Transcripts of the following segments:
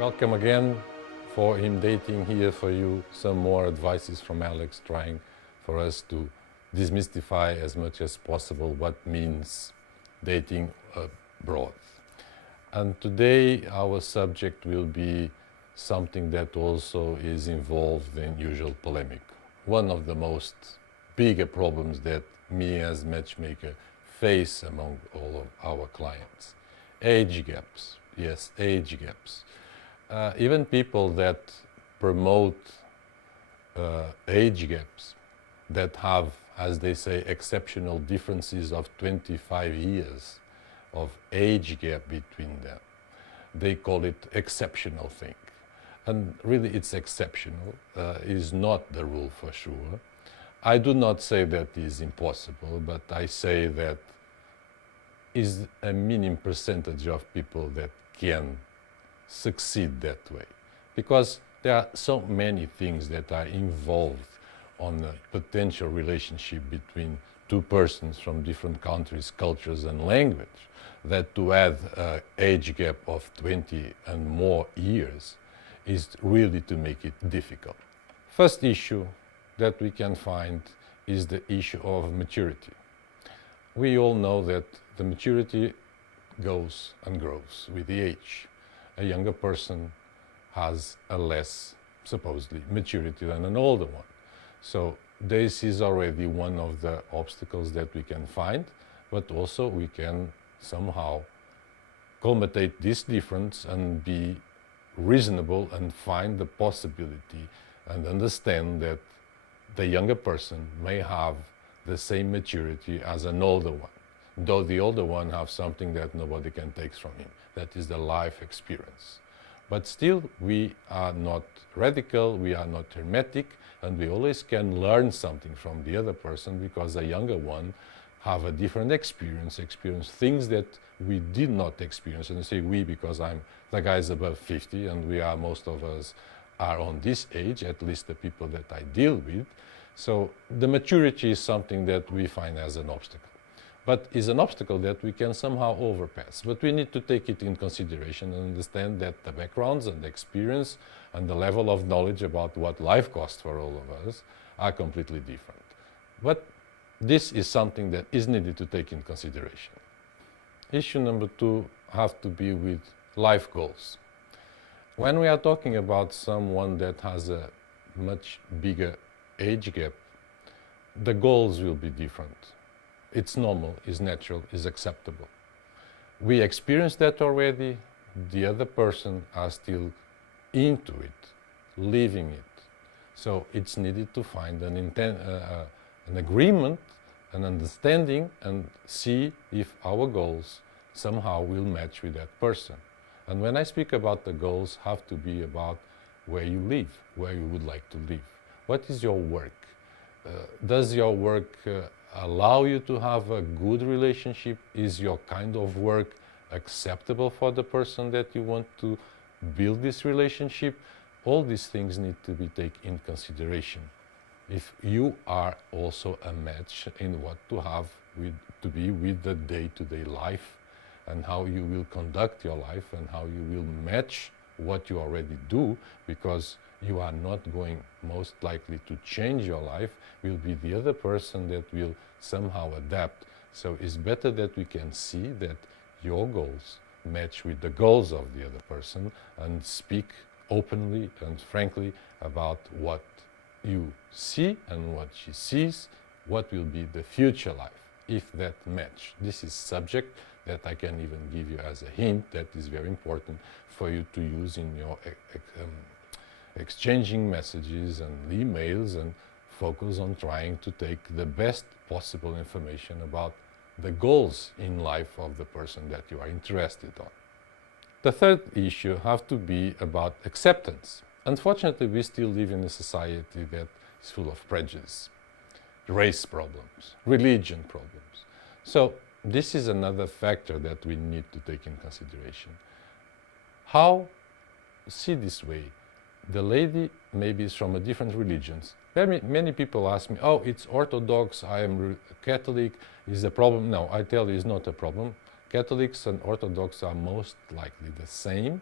Welcome again for Him Dating. Here for you some more advices from Alex, trying for us to demystify as much as possible what means dating abroad. And today our subject will be something that also is involved in usual polemic. One of the most bigger problems that me as matchmaker face among all of our clients. Age gaps. Yes, age gaps. Even people that promote age gaps, that have, as they say, exceptional differences of 25 years of age gap between them. They call it exceptional thing. And really it's exceptional, is not the rule for sure. I do not say that is impossible, but I say that is a minimum percentage of people that can succeed that way, because there are so many things that are involved on a potential relationship between two persons from different countries, cultures and language, that to add an age gap of 20 and more years is really to make it difficult. First issue that we can find is the issue of maturity. We all know that the maturity goes and grows with the age. A younger person has a less, supposedly, maturity than an older one. So this is already one of the obstacles that we can find, but also we can somehow accommodate this difference and be reasonable and find the possibility and understand that the younger person may have the same maturity as an older one, though the older one has something that nobody can take from him. That is the life experience. But still, we are not radical, we are not hermetic, and we always can learn something from the other person, because the younger one have a different experience things that we did not experience. And I say we because the guys above 50, and we are, most of us are on this age, at least the people that I deal with. So the maturity is something that we find as an obstacle. But is an obstacle that we can somehow overpass. But we need to take it in consideration and understand that the backgrounds and the experience and the level of knowledge about what life costs for all of us are completely different. But this is something that is needed to take in consideration. Issue number 2 has to be with life goals. When we are talking about someone that has a much bigger age gap, the goals will be different. It's normal, it's natural, it's acceptable. We experienced that already. The other person are still into it, living it. So it's needed to find an agreement, an understanding, and see if our goals somehow will match with that person. And when I speak about the goals, have to be about where you live, where you would like to live. What is your work? Does your work allow you to have a good relationship? Is your kind of work acceptable for the person that you want to build this relationship? All these things need to be taken in consideration. If you are also a match in what to have to be with the day-to-day life, and how you will conduct your life, and how you will match what you already do, because you are not going most likely to change your life, will be the other person that will somehow adapt. So it's better that we can see that your goals match with the goals of the other person, and speak openly and frankly about what you see and what she sees, what will be the future life, if that match. This is subject that I can even give you as a hint that is very important for you to use in your exchanging messages and emails, and focus on trying to take the best possible information about the goals in life of the person that you are interested on. The third issue has to be about acceptance. Unfortunately, we still live in a society that is full of prejudice, race problems, religion problems. So this is another factor that we need to take in consideration. How see this way? The lady maybe is from a different religions. Many people ask me, oh, it's Orthodox, I am Catholic, is a problem? No, I tell you it's not a problem. Catholics and Orthodox are most likely the same.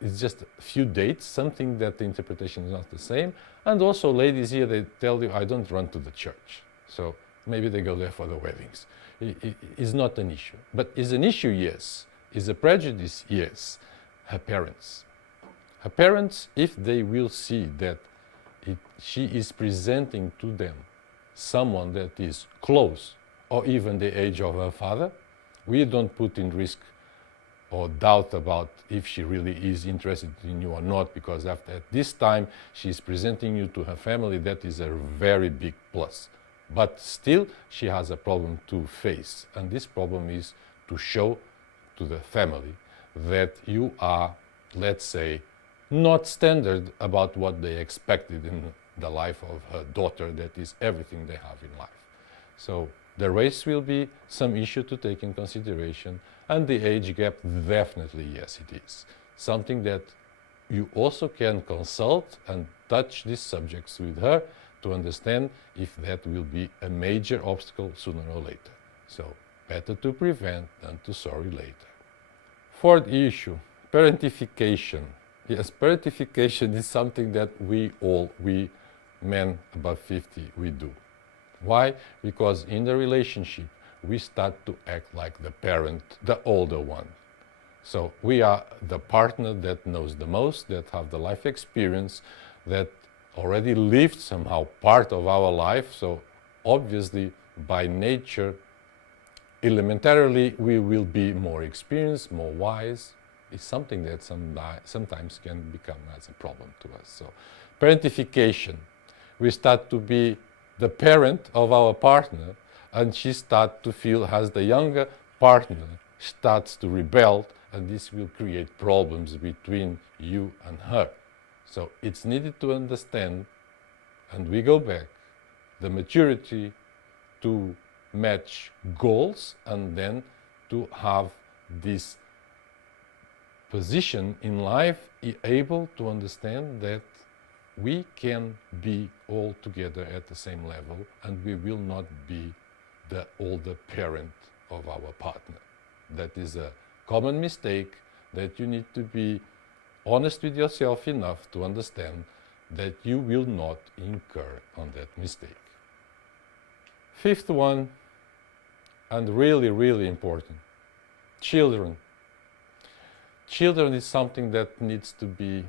it's just a few dates, something that the interpretation is not the same. And also ladies here, they tell you, I don't run to the church. So maybe they go there for the weddings. It's not an issue. But is an issue, yes. Is a prejudice, yes. Her parents. Her parents, if they will see that she is presenting to them someone that is close or even the age of her father, we don't put in risk or doubt about if she really is interested in you or not, because at this time she's presenting you to her family. That is a very big plus. But still, she has a problem to face, and this problem is to show to the family that you are, let's say, not standard about what they expected in the life of her daughter. That is everything they have in life. So the race will be some issue to take in consideration, and the age gap, definitely, yes, it is. Something that you also can consult and touch these subjects with her to understand if that will be a major obstacle sooner or later. So, better to prevent than to sorry later. Fourth issue, parentification. Yes, parentification is something that we men above 50, we do. Why? Because in the relationship, we start to act like the parent, the older one. So we are the partner that knows the most, that have the life experience, that already lived somehow part of our life. So obviously, by nature, elementarily, we will be more experienced, more wise. It's something that sometimes can become as a problem to us. So parentification, we start to be the parent of our partner, and she starts to feel as the younger partner starts to rebel, and this will create problems between you and her. So it's needed to understand, and we go back, the maturity to match goals and then to have this position in life able to understand that we can be all together at the same level, and we will not be the older parent of our partner. That is a common mistake that you need to be honest with yourself enough to understand that you will not incur on that mistake. Fifth one, and really, really important, children. Children is something that needs to be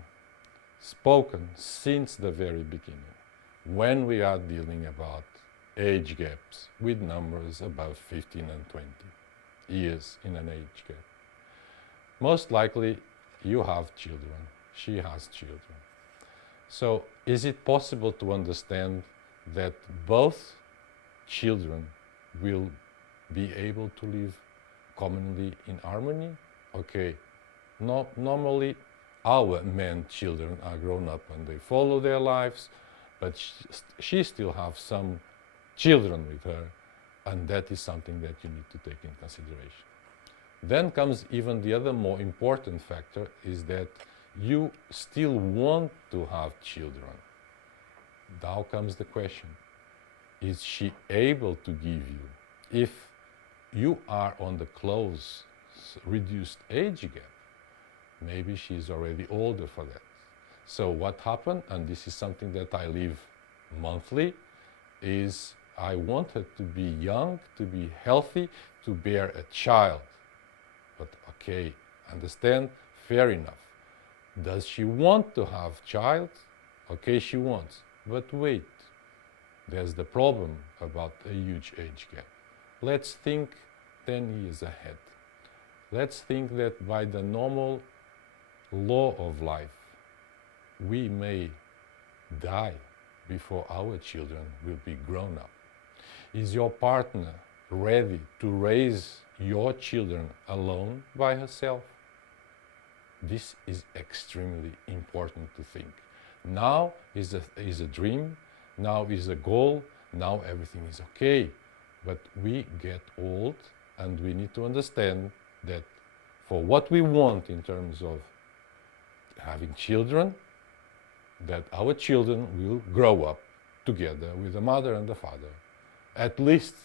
spoken since the very beginning, when we are dealing about age gaps with numbers above 15 and 20 years in an age gap. Most likely you have children, she has children. So is it possible to understand that both children will be able to live commonly in harmony? Okay, normally our men children are grown up and they follow their lives, but she still has some children with her, and that is something that you need to take in consideration. Then comes even the other more important factor, is that you still want to have children. Now comes the question, is she able to give you? If you are on the close, reduced age gap, maybe she's already older for that. So what happened, and this is something that I live monthly, is I want her to be young, to be healthy, to bear a child. But okay, understand, fair enough. Does she want to have child? Okay, she wants. But wait, there's the problem about a huge age gap. Let's think 10 years ahead. Let's think that by the normal law of life, we may die before our children will be grown up. Is your partner ready to raise your children alone by herself? This is extremely important to think. Now is a dream, now is a goal, now everything is okay. But we get old, and we need to understand that for what we want in terms of having children, that our children will grow up together with the mother and the father, at least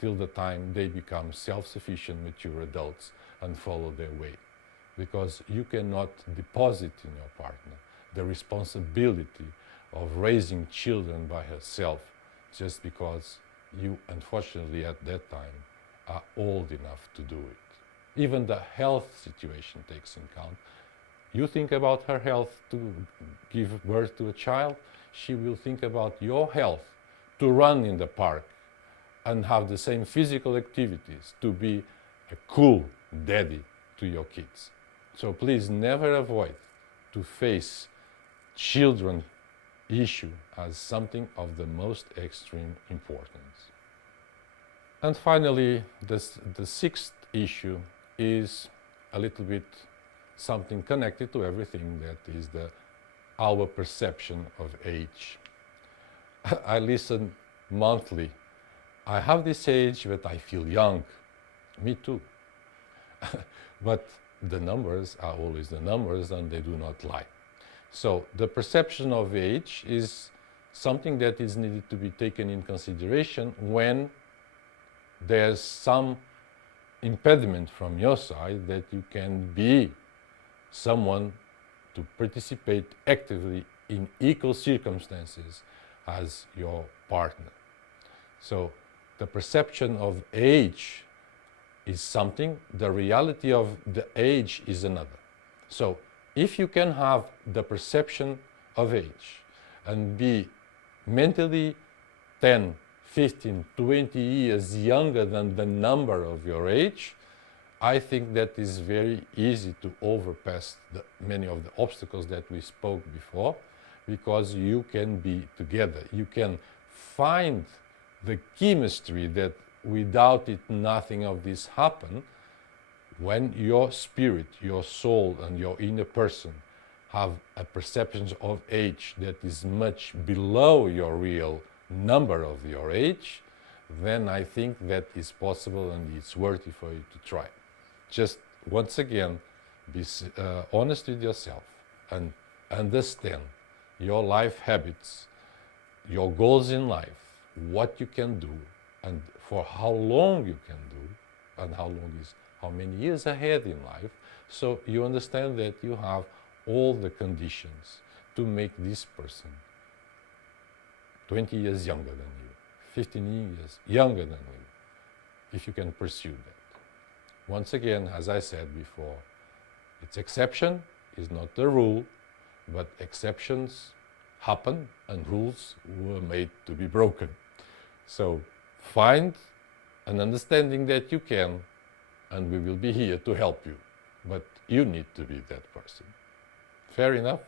till the time they become self-sufficient, mature adults and follow their way. because you cannot deposit in your partner the responsibility of raising children by herself just because you, unfortunately, at that time, are old enough to do it. Even the health situation takes in count. You think about her health to give birth to a child, she will think about your health to run in the park and have the same physical activities, to be a cool daddy to your kids. So please never avoid to face children issue as something of the most extreme importance. And finally, the sixth issue is a little bit something connected to everything, that is our perception of age. I listen monthly. I have this age, but I feel young. Me too. But the numbers are always the numbers, and they do not lie. So the perception of age is something that is needed to be taken in consideration when there's some impediment from your side that you can be someone to participate actively in equal circumstances as your partner. So the perception of age is something, the reality of the age is another. So if you can have the perception of age and be mentally 10, 15, 20 years younger than the number of your age, I think that is very easy to overpass many of the obstacles that we spoke before, because you can be together. You can find the chemistry that without it nothing of this happen. When your spirit, your soul, and your inner person have a perception of age that is much below your real number of your age, then I think that is possible and it's worthy for you to try. Just once again, be honest with yourself and understand your life habits, your goals in life, what you can do, and for how long you can do, and how long is how many years ahead in life, so you understand that you have all the conditions to make this person 20 years younger than you, 15 years younger than you, if you can pursue that. Once again, as I said before, its exception is not the rule, but exceptions happen and rules were made to be broken. So find an understanding that you can, and we will be here to help you. But you need to be that person. Fair enough?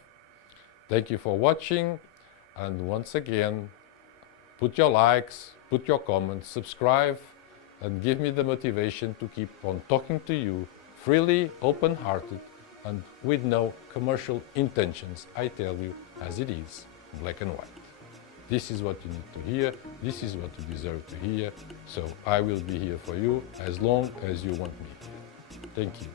Thank you for watching, and once again, put your likes, put your comments, subscribe, and give me the motivation to keep on talking to you freely, open-hearted, and with no commercial intentions. I tell you as it is, black and white. This is what you need to hear, this is what you deserve to hear, so I will be here for you as long as you want me. Thank you.